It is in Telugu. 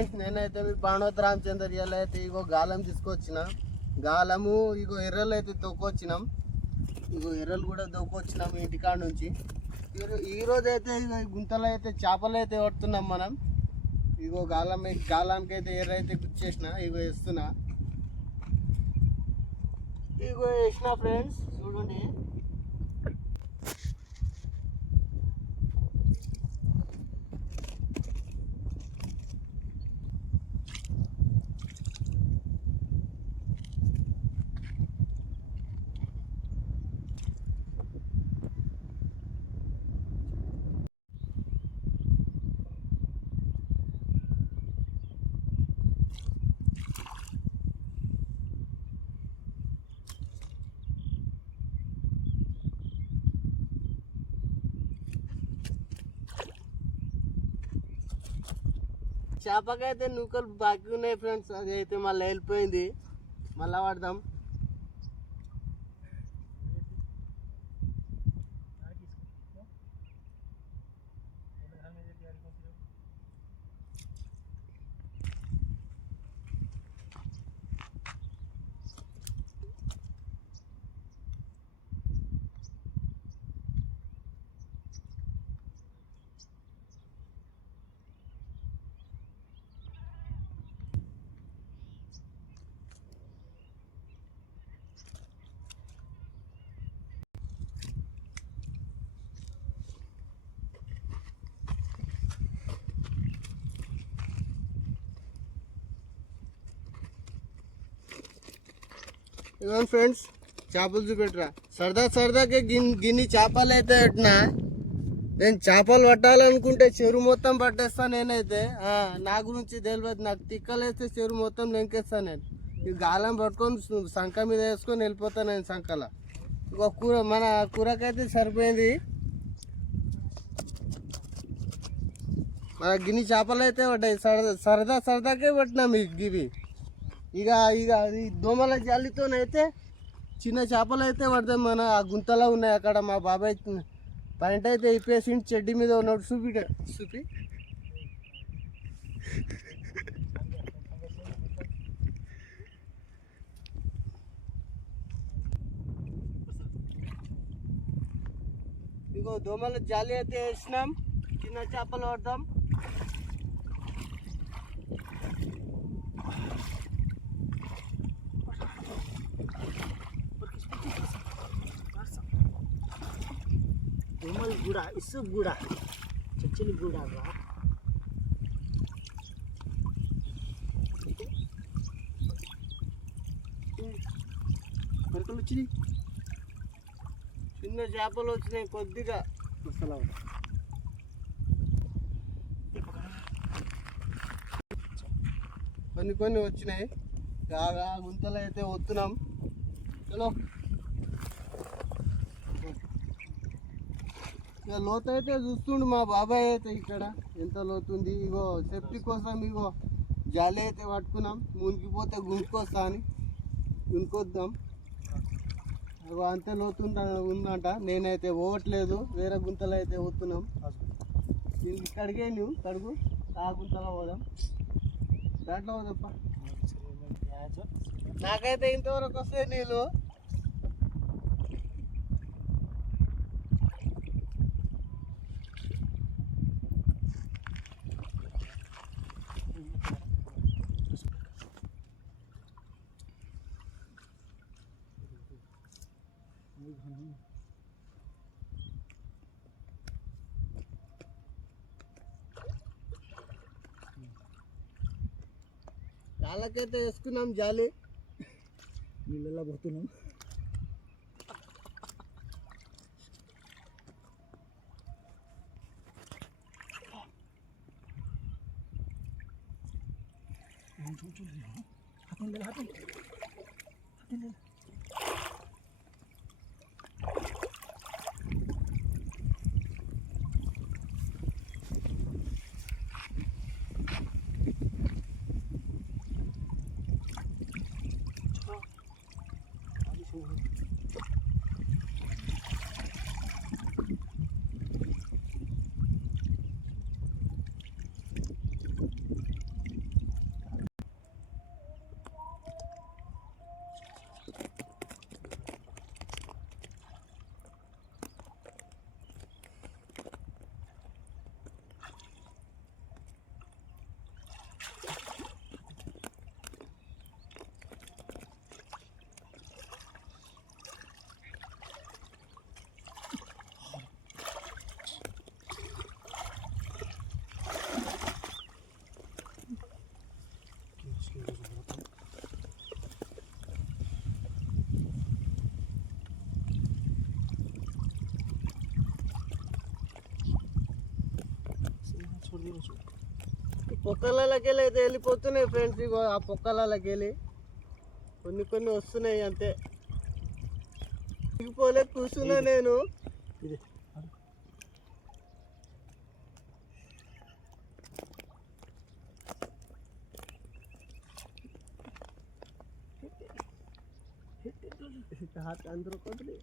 ఫ్రెండ్స్, నేనైతే మీ పాండవత రామచందర్ ఇవాళ అయితే ఇగో గాలం తీసుకొచ్చిన. గాలము ఇగో ఎర్రలు అయితే తొక్కొచ్చినాం. ఇగో ఎర్రలు కూడా తొక్కొచ్చినాం ఇంటికాడ నుంచి. ఈరోజు అయితే గుంతలో అయితే చేపలు అయితే పడుతున్నాం మనం. ఇగో గాలంకి అయితే ఎర్ర అయితే గుచ్చేసిన. ఇగో వేస్తున్నా, ఇగో వేసిన ఫ్రెండ్స్ చూడండి. చేపకైతే నూకలు బాకీ ఉన్నాయి ఫ్రెండ్స్. అది అయితే మళ్ళీ వెళ్ళిపోయింది. మళ్ళీ పడదాం. ఇవన్నీ ఫ్రెండ్స్ చేపలు చూపెట్టరా. సరదాకి గిన్ని చేపలు అయితే పెట్టినా. నేను చేపలు పట్టాలనుకుంటే చెరువు మొత్తం పట్టేస్తా నేనైతే. నా గురించి తెలియదు. నాకు తిక్కలేస్తే చెరువు మొత్తం లెంకేస్తాను నేను. ఈ గాలం పట్టుకొని సంక మీద వేసుకొని వెళ్ళిపోతాను నేను సంకల. ఇంకో కూర మన కూరకైతే సరిపోయింది. మన గిన్ని చేపలు అయితే పడ్డాయి. సరదాకే పట్టినాం ఇవి. ఇక అది దోమల జాలితోనైతే చిన్న చేపలు అయితే పడతాయి. మన ఆ గుంతలో ఉన్నాయి అక్కడ. మా బాబాయ్ పాయింట్ అయితే ఇప్పేసి చెడ్డి మీద ఉన్నాడు. చూపి ఇగో దోమల జాలి అయితే వేసినాం. చిన్న చేపలు పడతాం. దోమలు కూడా ఇసుకు కూడా చచ్చలి కూడా మరకలు వచ్చినాయి. చిన్న చేపలు వచ్చినాయి కొద్దిగా. మసాలా కొన్ని వచ్చినాయి. గుంతలు అయితే వస్తున్నాం. చలో ఇక లోతు అయితే చూస్తుండు మా బాబాయ్ అయితే ఇక్కడ ఎంత లోతుంది. ఇగో సేఫ్టీ కోసం ఇగో జాలి అయితే పట్టుకున్నాం. మునిగిపోతే గుంజుకొస్తా అని గుంజుకొద్దాం. ఇగో అంతే లోతు ఉందంట. నేనైతే పోవట్లేదు. వేరే గుంతలు అయితే పోతున్నాం. దీనికి కడిగే నువ్వు కడుగు. ఆ గుంతలో పోదాం. దాంట్లో పోదప్ప. నాకైతే ఇంతవరకు వస్తాయి నీళ్ళు. వాళ్ళకైతే వేసుకున్నాం జాలి. నీళ్ళలో పోతున్నాం. ఈ పొక్కలకి వెళ్ళి అయితే వెళ్ళిపోతున్నాయి ఫ్రెండ్స్. ఇగో ఆ పొక్కలకి వెళ్ళి కొన్ని కొన్ని వస్తున్నాయి అంతే. దిగిపోలే కూర్చున్నా నేను. हाथ अंदर कर ले